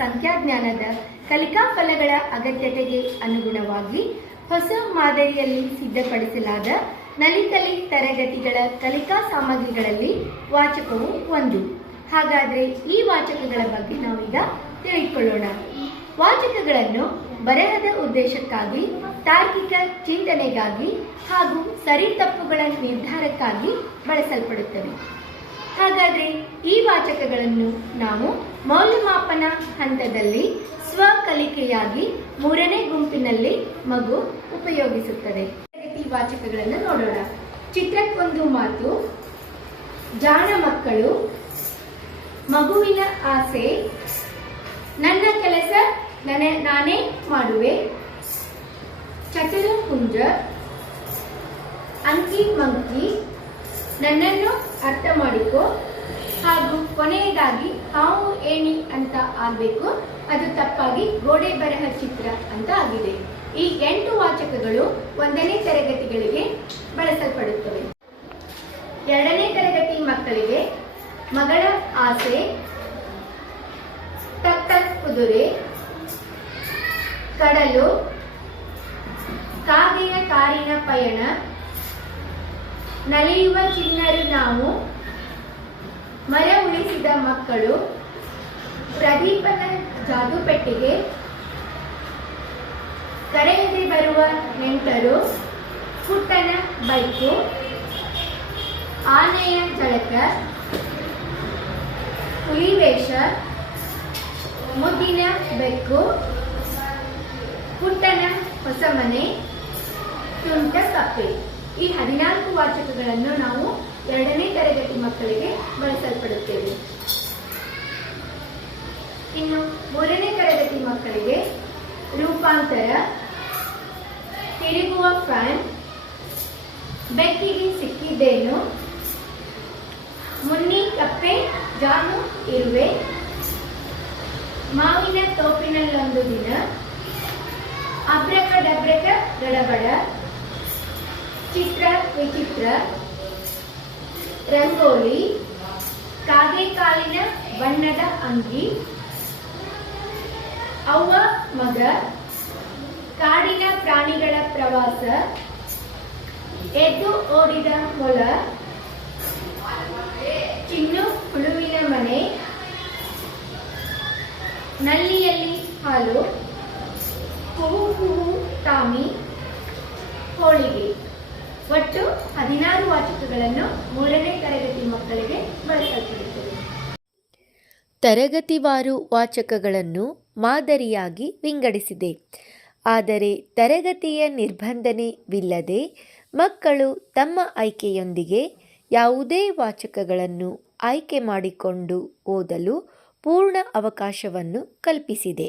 ಸಂಖ್ಯಾಜ್ಞಾನದ ಕಲಿಕಾ ಫಲಗಳ ಅಗತ್ಯತೆಗೆ ಅನುಗುಣವಾಗಿ ಹೊಸ ಮಾದರಿಯಲ್ಲಿ ಸಿದ್ಧಪಡಿಸಲಾದ ನಲಿಕಲಿ ತರಗತಿಗಳ ಕಲಿಕಾ ಸಾಮಗ್ರಿಗಳಲ್ಲಿ ವಾಚಕವು ಒಂದು. ಹಾಗಾದರೆ ಈ ವಾಚಕಗಳ ಬಗ್ಗೆ ನಾವೀಗ ತಿಳಿದುಕೊಳ್ಳೋಣ. ವಾಚಕಗಳನ್ನು ಬರಹದ ಉದ್ದೇಶಕ್ಕಾಗಿ, ತಾರ್ಕಿಕ ಚಿಂತನೆಗಾಗಿ ಹಾಗೂ ಸರಿ ತಪ್ಪುಗಳ ನಿರ್ಧಾರಕ್ಕಾಗಿ ಬಳಸಲ್ಪಡುತ್ತವೆ. ಹಾಗಾದರೆ ಈ ವಾಚಕಗಳನ್ನು ನಾವು ಮೌಲ್ಯಮಾಪನ ಹಂತದಲ್ಲಿ ಸ್ವಕಲಿಕೆಯಾಗಿ 3ನೇ ಗುಂಪಿನಲ್ಲಿ ಮಗು ಉಪಯೋಗಿಸುತ್ತದೆ. ಈ ವಾಚಕಗಳನ್ನು ನೋಡೋಣ. ಚಿತ್ರಕ್ಕೊಂದು ಮಾತು, ಜಾಣ ಮಕ್ಕಳು, ಮಗುವಿನ ಆಸೆ, ನನ್ನ ಕೆಲಸ ನಾನೇ ಮಾಡುವೆ, ಚತುರ ಹುಂಜ, ಅಂಕಿ ಮಂಕಿ, ನನ್ನನ್ನು ಅರ್ಥ ಮಾಡಿಕೊ ಹಾಗೂ ಕೊನೆಯದಾಗಿ ಹಾವು ಏಣಿ ಅಂತ ಆಗಬೇಕು, ಅದು ತಪ್ಪಾಗಿ ಗೋಡೆ ಬರಹ ಚಿತ್ರ ಅಂತ ಆಗಿದೆ. ಈ 8 ವಾಚಕಗಳು 1ನೇ ತರಗತಿಗಳಿಗೆ ಬಳಸಲ್ಪಡುತ್ತವೆ. 2ನೇ ತರಗತಿ ಮಕ್ಕಳಿಗೆ ಮಗಳ ಆಸೆ, ಟಕ್ ಟಕ್ ಕುದುರೆ, ಕಡಲು, ಕಾಗೆಯ ಕಾರಿನ ಪಯಣ, ನಲಿಯುವ ಚಿಣ್ಣರು ನಾವು, ಮರ ಉಳಿಸಿದ ಮಕ್ಕಳು, ಪ್ರದೀಪನ ಜಾದು ಪೆಟ್ಟಿಗೆ, ಕರೆಯದೆ ಬರುವ ನೆಂಟರು, ಪುಟ್ಟನ ಬೈಕು, ಆನೆಯ ಝಳಕ, ಹುಲಿವೇಷ, ಮುದ್ದಿನ ಬೆಕ್ಕು, ಪುಟ್ಟನ ಹೊಸ ಮನೆ, ತುಂಟ ಕಪ್ಪೆ. ಈ 14 ವಾಚಕಗಳನ್ನು ನಾವು 2ನೇ ತರಗತಿ ಮಕ್ಕಳಿಗೆ ಬಳಸಲ್ಪಡುತ್ತೇವೆ. ಇನ್ನು 3ನೇ ತರಗತಿ ಮಕ್ಕಳಿಗೆ ರೂಪಾಂತರ, ತಿರುಗುವ ಫ್ಯಾನ್, ಬೆಕ್ಕಿಗೆ ಸಿಕ್ಕಿದ್ದೇನು, ಮುನ್ನಿ ಕಪ್ಪೆ ಜಾನು ಇರುವೆ, ಮಾವಿನ ತೋಪಿನಲ್ಲೊಂದು ದಿನ, ಅಬ್ರಕ ಡಬ್ರಕ ಗಡಬಡ, ಚಿತ್ರ ವಿಚಿತ್ರ, ರಂಗೋಲಿ, ಕಾಗೆ ಕಾಲಿನ ಬಣ್ಣದ ಅಂಗಿ, ಅವ್ವ ಮಗ, ಕಾಡಿನ ಪ್ರಾಣಿಗಳ ಪ್ರವಾಸ, ಎದ್ದು ಓಡಿದ ಮೊಲ, ಚಿನ್ನು ಹುಳುವಿನ ಮನೆ, ನಲ್ಲಿಯಲ್ಲಿ ಹಾಲು, ಕುಹು ಕುಹು ಟಾಮಿ, ಹೋಳಿಗೆ. ಒಟ್ಟು 16 ವಾಚಕಗಳನ್ನು 3ನೇ ತರಗತಿ ಮಕ್ಕಳಿಗೆ ಬಳಸಲ್ಪಡುತ್ತದೆ. ತರಗತಿವಾರು ವಾಚಕಗಳನ್ನು ಮಾದರಿಯಾಗಿ ವಿಂಗಡಿಸಿದೆ. ಆದರೆ ತರಗತಿಯ ನಿರ್ಬಂಧನೆವಿಲ್ಲದೆ ಮಕ್ಕಳು ತಮ್ಮ ಆಯ್ಕೆಯೊಂದಿಗೆ ಯಾವುದೇ ವಾಚಕಗಳನ್ನು ಆಯ್ಕೆ ಮಾಡಿಕೊಂಡು ಓದಲು ಪೂರ್ಣ ಅವಕಾಶವನ್ನು ಕಲ್ಪಿಸಿದೆ.